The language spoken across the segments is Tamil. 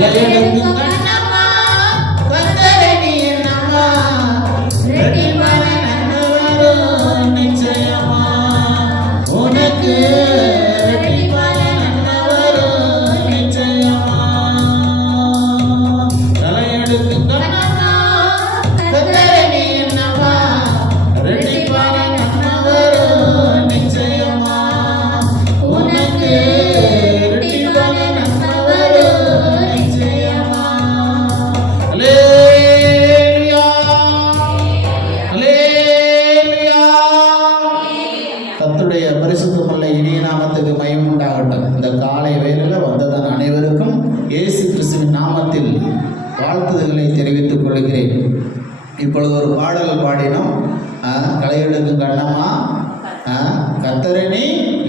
தலையெடுக்கும் கண்ணம்மா கத்தரணி என்னம்மா ரெட்டிமான நன்மை வரும் நிச்சயமா உனக்கு ரெட்டிமான நன்மை வரும் நிச்சயமா தலையெடுக்கும் கண்ணம்மா கத்தரணி என்னம்மா ரெட்டிமான நன்மை வரும் நிச்சயமா உனக்கு ரெட்டிமான நன்மை வரும் நிச்சயமா. அல்லேலூயா அல்லேலூயா. கர்த்தருடைய பரிசுத்தமுள்ள இனிய நாமத்துக்கு மகிமை உண்டாகட்டும். இந்த காலை வேளையில வந்ததன் அனைவருக்கும் இயேசு கிறிஸ்துவின் நாமத்தில் வாழ்த்துதல்களை தெரிவித்துக் கொள்கிறேன். இப்பொழுது ஒரு பாடல் பாடினோம். கலையெடுக்கும் கண்ணம்மா கத்தரணி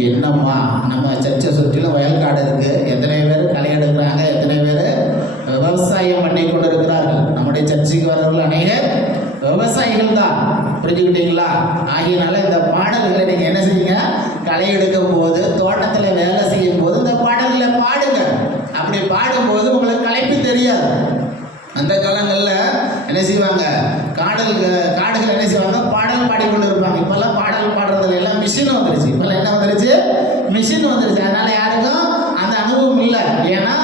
என்னம்மா. நம்ம சர்ச்சை சுற்றிலும் வயல்காடு இருக்கு. எத்தனை பேர் களை எடுக்கிறாங்க, எத்தனை பேர் விவசாயம் பண்ணி கொண்டு இருக்கிறார்கள். நம்முடைய சர்ச்சைக்கு வர்றவர்கள் அநேகர் விவசாயிகள் தான். புரிஞ்சுக்கிட்டீங்களா? ஆகியனால இந்த பாடல்களை நீங்க என்ன செய்யுங்க, களை எடுக்கும் போது, தோட்டத்துல வேலை செய்யும் போது இந்த பாடல்களை பாடுங்க. அப்படி பாடும்போது உங்களுக்கு களைப்பு தெரியாது. அந்த காலங்கள்ல என்ன செய்வாங்க, காடுகள் என்ன செய்வாங்க, பாடல் பாடிக்கொண்டு இருப்பாங்க. இப்பெல்லாம் பாடல் பாடுறதுல எல்லாம் மிஷின் வந்துருச்சு. இப்பெல்லாம் என்ன வந்துருச்சு, மிஷின் வந்துருச்சு. அதனால யாருக்கும் அந்த அனுபவம் இல்லை. ஏன்னா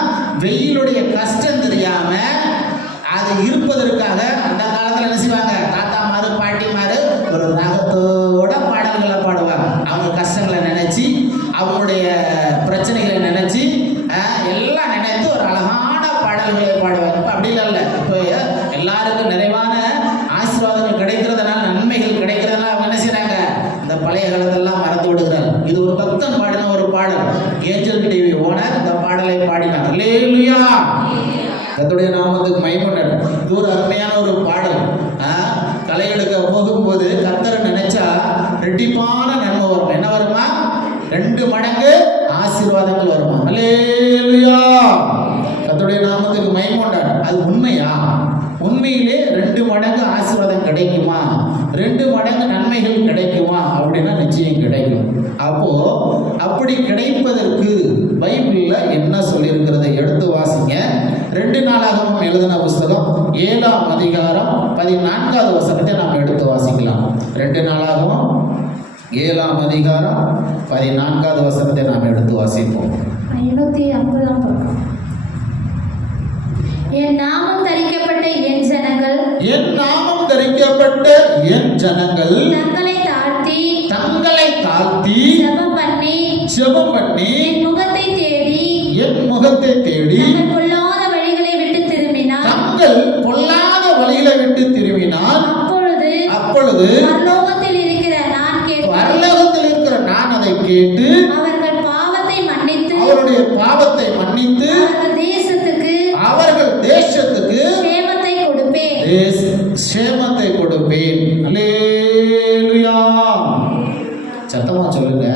வெயிலுடைய கஷ்டம் தெரியாம அது இருப்பதற்காக அந்த காலத்துல என்ன செய்வாங்க, தாத்தாமாரு பாட்டிமாரு ஒரு ராகத்தோட பாடல்களை பாடுவாங்க. அவங்க கஷ்டங்களை நினைச்சு, அவங்களுடைய பிரச்சனைகளை நினைச்சு, எல்லாம் நினைத்து ஒரு அழகான பாடல்களை பாடுவாங்க. இப்போ அப்படி இல்லை. இப்போ எல்லாருக்கும் நிறைவான ஆசீர்வாதங்கள் கிடைக்கிறதுனால, நன்மைகள் கிடைக்கிறதுனால அவங்க என்ன செய்யறாங்க, இந்த பழைய காலத்தெல்லாம் மறந்து விடுகிறார். இது ஒரு பக்தன் பாடின ஒரு பாடல். ஏஞ்சல் டிவி ஓனர் இந்த பாடலை பாடினார். அல்லேலூயா. கர்த்தருடைய நாமத்துக்கு மகிமை உண்டாகட்டும். இது ஒரு அருமையான ஒரு பாடல். களை எடுக்க போகும்போது கர்த்தரை நினைச்சா ரெட்டிப்பான நன்மை வரும். என்ன வருமா, 2 மடங்கு ஆசீர்வாதங்கள் வருமா. அல்லேலூயா. கர்த்தருடைய நாமத்துக்கு மகிமை உண்டாகட்டும். அது உண்மையா? உண்மையிலே 2 மடங்கு ஆசீர்வாதம் கிடைக்குமா, 2 மடங்கு நன்மைகள் கிடைக்குமா அப்படின்னா நிச்சயம் கிடைக்கும். அப்போ அப்படி கிடைப்பதற்கு பைபிள்ல என்ன சொல்லியிருக்கிறதை எடுத்து வாசிங்க. 2 நாளாகமம் எழுதின புஸ்தகம் 7ஆம் அதிகாரம் 14வது வசனத்தை நாம் எடுத்து வாசிக்கலாம். 2 நாளாகமம் 7ஆம் அதிகாரம் 14வது வசனத்தை நாம் எடுத்து வாசிப்போம். 550ஆம் பக்கம். என் நாமம் தரிக்கப்பட்ட என் ஜனங்கள், என் நாமம் தரிக்கப்பட்ட என் ஜனங்கள் தங்களை தாழ்த்தி ஜெபம் பண்ணி என் முகத்தை தேடி தங்கள் பொல்லாத வழிகளை விட்டு திரும்பினால் அப்பொழுது பரலோகத்தில் இருக்கிற நான் அதை கேட்டு அவர்கள் பாவத்தை மன்னித்து அவர்கள் தேசத்துக்கு சேமத்தை கொடுப்பேன். அல்லேலூயா. சத்தமா சொல்லுங்க.